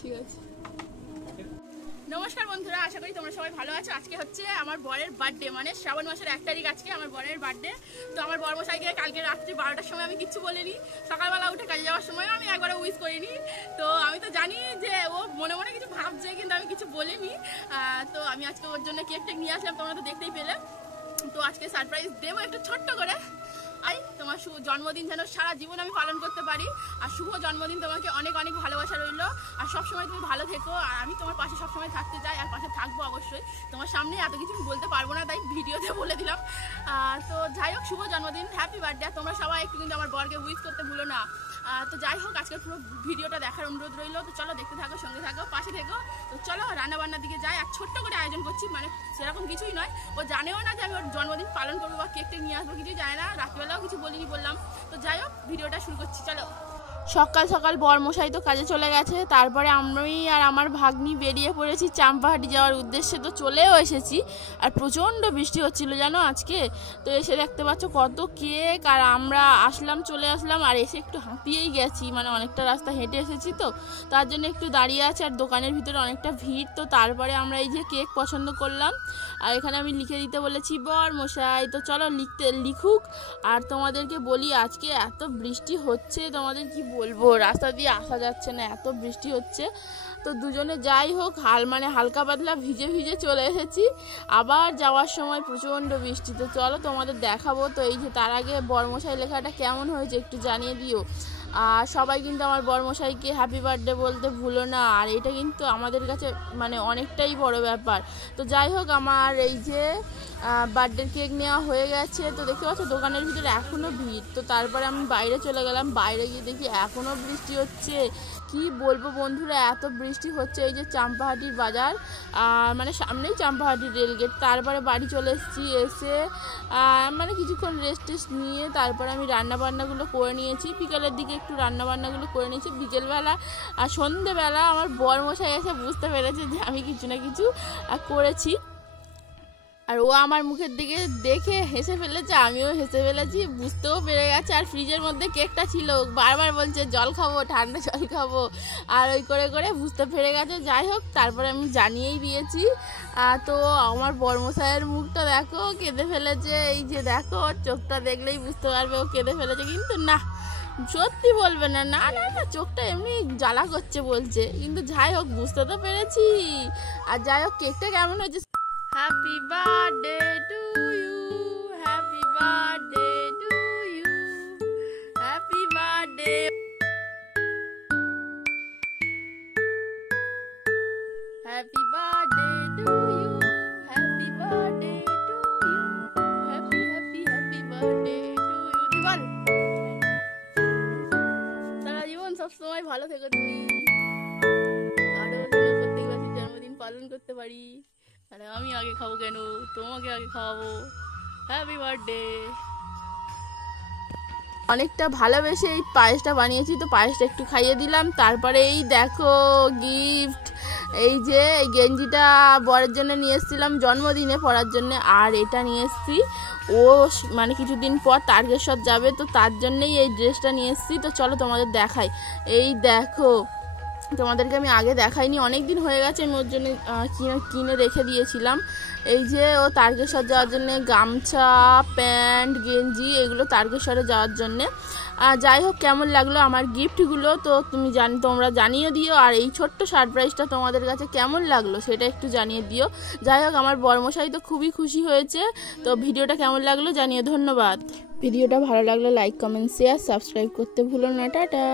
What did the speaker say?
ঠিক আছে। নমস্কার বন্ধুরা, আশা করি তোমরা সবাই ভালো আছো। আজকে হচ্ছে আমার বরের বার্থডে, মানে শ্রাবণ মাসের 1 তারিখ আজকে আমার বরের বার্থডে। তো আমার বরমশাইকে কালকে রাত্রি 12টার সময় আমি কিচ্ছু বলিনি, সকালবেলা উঠে কাজে যাওয়ার সময় আমি একবারও উইশ করিনি। তো আমি তো জানি যে ও মনে মনে কিছু ভাবছে, কিন্তু আমি কিছু বলিনি। তো আমি আজকে ওর জন্য কেকটা নিয়ে আসলাম, তোমরা তো দেখতেই পেলে। তো আজকে সারপ্রাইজ দেবো একটু ছোট্ট করে। তোমার জন্মদিন যেন সারা জীবন আমি পালন করতে পারি। আর শুভ জন্মদিন, তোমাকে অনেক অনেক ভালোবাসা রইল। আর সবসময় তুমি ভালো থেকো, আর আমি তোমার পাশে সবসময় থাকতে চাই, আর পাশে থাকবো অবশ্যই। তোমার সামনে এত কিছু বলতে পারবো না, তাই ভিডিওতে বলে দিলাম। তো যাই হোক, শুভ জন্মদিন, হ্যাপি বার্থডে। তোমরা সবাই একটু কিন্তু আমার বরকে উইশ করতে ভুলো না। তো যাই হোক, আজকে পুরো ভিডিওটা দেখার অনুরোধ রইল। তো চলো দেখতে থাকো, সঙ্গে থাকো, পাশে থেকো। তো চলো রান্না বান্নার দিকে যাই। আর ছোট্ট করে আয়োজন করছি, মানে সেরকম কিছুই নয়। ও জানেও না যে আমি ওর জন্মদিন পালন করবো বা কেক নিয়ে আসবো, কিছুই জানে না। রাত্রিবেলাও কিছু বলিনি বললাম। তো যাই হোক, ভিডিওটা শুরু করছি, চলো। সকাল সকাল বরমশাই তো কাজে চলে গেছে, তারপরে আমি আর আমার ভাগ্নি বেরিয়ে পড়েছি চাম্পাহাটি যাওয়ার উদ্দেশ্যে। তো চলেও এসেছি, আর প্রচণ্ড বৃষ্টি হচ্ছিল জানো আজকে। তো এসে দেখতে পাচ্ছ কত কেক, আর আমরা চলে আসলাম। আর এসে একটু হাঁপিয়েই গেছি, মানে অনেকটা রাস্তা হেঁটে এসেছি, তো তার জন্য একটু দাঁড়িয়ে আছে। আর দোকানের ভিতরে অনেকটা ভিড়। তো তারপরে আমরা এই যে কেক পছন্দ করলাম, আর এখানে আমি লিখে দিতে বলেছি বরমশাই। তো চলো লিখুক। আর তোমাদেরকে বলি, আজকে এত বৃষ্টি হচ্ছে, তোমাদের কি বলবো, রাস্তা দিয়ে আসা যাচ্ছে না, এত বৃষ্টি হচ্ছে। তো দুজনে যাই হোক হালকা পাতলা ভিজে ভিজে চলে এসেছি। আবার যাওয়ার সময় প্রচণ্ড বৃষ্টি। তো চলো তোমাদের দেখাবো। তো এই যে তার আগে বরমশাই লেখাটা কেমন হয়েছে একটু জানিয়ে দিও। আর সবাই কিন্তু আমার বরমশাইকে হ্যাপি বার্থডে বলতে ভুলো না। আর এটা কিন্তু আমাদের কাছে মানে অনেকটাই বড় ব্যাপার। তো যাই হোক, আমার এই যে বার্থডের কেক নেওয়া হয়ে গেছে। তো দেখতে পাচ্ছ দোকানের ভিতরে এখনও ভিড়। তো তারপরে আমি বাইরে চলে গেলাম, বাইরে গিয়ে দেখি এখনও বৃষ্টি হচ্ছে। কি বলবো বন্ধুরা, এত বৃষ্টি হচ্ছে। এই যে চাম্পাহাটির বাজার, মানে সামনেই চাম্পাহাটি রেলগেট। তারপরে বাড়ি চলে এসে মানে কিছুক্ষণ রেস্ট নিয়ে তারপরে আমি রান্নাবান্নাগুলো করে নিয়েছি। বিকেলের দিকে একটু রান্নাবান্নাগুলো করে নিয়েছি। বিকেলবেলা আর সন্ধেবেলা আমার বরমশাই এসে বুঝতে পেরেছে যে আমি কিছু না কিছু করেছি। আর ও আমার মুখের দিকে দেখে হেসে ফেলেছে, আমিও হেসে ফেলেছি, বুঝতেও পেরে গেছে। আর ফ্রিজের মধ্যে কেকটা ছিল, বারবার বলছে জল খাবো, ঠান্ডা জল খাবো। আর ওই করে করে বুঝতে পেরে গেছে। যাই হোক, তারপরে আমি জানিয়েই দিয়েছি। তো আমার বরমশাইয়ের মুখটা দেখো, কেঁদে ফেলেছে। এই যে দেখো, চোখটা দেখলেই বুঝতে পারবে ও কেঁদে ফেলেছে। কিন্তু না, সত্যি বলবে না, না না না, চোখটা এমনি জ্বালা করছে বলছে। কিন্তু যাই হোক, বুঝতে তো পেরেছি। আর যাই হোক, কেকটা কেমন হয়েছে। Happy birthday to you, happy birthday to you, happy birthday. Happy birthday to you, happy birthday to you, happy birthday to you. দিবল, সারা জীবন সবসময় ভালো থেকো তুমি, আরো যেন প্রত্যেক বছর জন্মদিন পালন করতে পারি। আরে আমি আগে খাবো কেন, তোমাকে আগে খাওয়াবো। Happy birthday. অনেকটা ভালোবেসে এই পায়েসটা বানিয়েছি, তো পায়েসটা একটু খাইয়ে দিলাম। তারপরে এই দেখো গিফট, এই যে গেঞ্জিটা বরের জন্য নিয়ে এসেছিলাম জন্মদিনে পরার জন্য। আর এটা নিয়ে এসেছি, ও মানে কিছুদিন পর তারকেশ্বর যাবে, তো তার জন্যই এই ড্রেসটা নিয়ে এসেছি। তো চলো তোমাদের দেখাই। এই দেখো, তোমাদেরকে আমি আগে দেখাইনি, অনেক দিন হয়ে গেছে আমি ওর জন্য কিনে রেখে দিয়েছিলাম। এই যে ও তারকেশ্বর যাওয়ার জন্য গামছা, প্যান্ট, গেঞ্জি, এগুলো তারকেশ্বরে যাওয়ার জন্যে। যাই হোক, কেমন লাগলো আমার গিফটগুলো তো তোমরা জানিয়ে দিও। আর এই ছোট্ট সারপ্রাইজটা তোমাদের কাছে কেমন লাগলো সেটা একটু জানিয়ে দিও। যাই হোক, আমার বরমশাই তো খুবই খুশি হয়েছে। তো ভিডিওটা কেমন লাগলো জানিয়ে ধন্যবাদ। ভিডিওটা ভালো লাগলে লাইক, কমেন্ট, শেয়ার, সাবস্ক্রাইব করতে ভুলো না। টাটা।